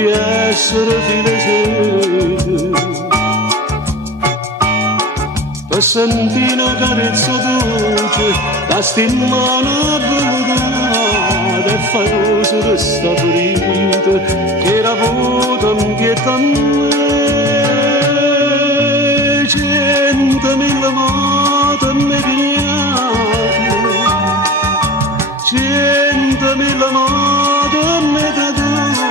vorrei essere felice per sentire una carezza dolce da stimano venuta e faiosa di sta ferita che era avuta inquieta a me. 100.000 volte mi pigliate, 100.000 volte mi traduce,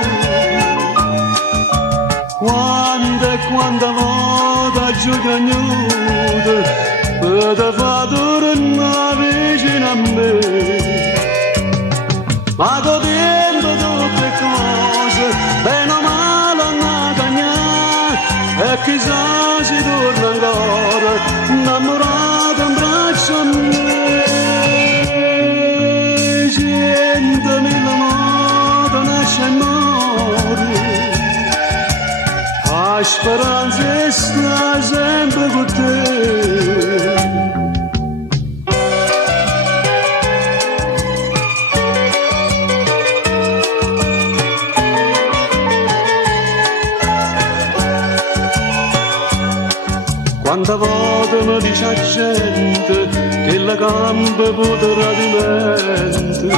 quante e quante volte giù cagnuta per te fa tornare vicino a me. Ma godendo tutte cose, bene o male a cagnare, e chissà si torna ancora innamorato in braccio a me. 100.000 volte nasce e muore, la speranza sta sempre con te. Quante volte mi dice la gente che la gamba potrà di mente,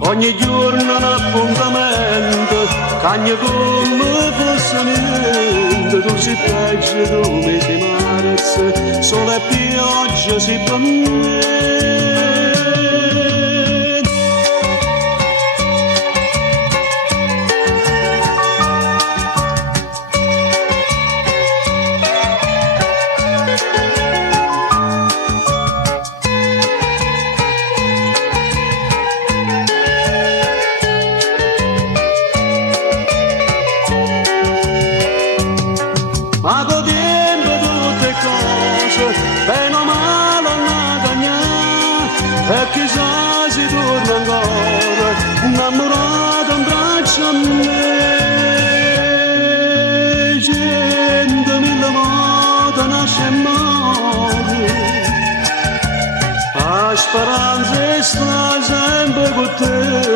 ogni giorno un appuntamento, cagna come fosse niente, tu si piace, tu mi si marzo, sole e pioggia si promette. Ma godendo tutte cose, bene o male a cagnare, e chissà si torna ancora innamorato in braccio a me. 100.000 volte nasce e muore, la speranza sta sempre con te.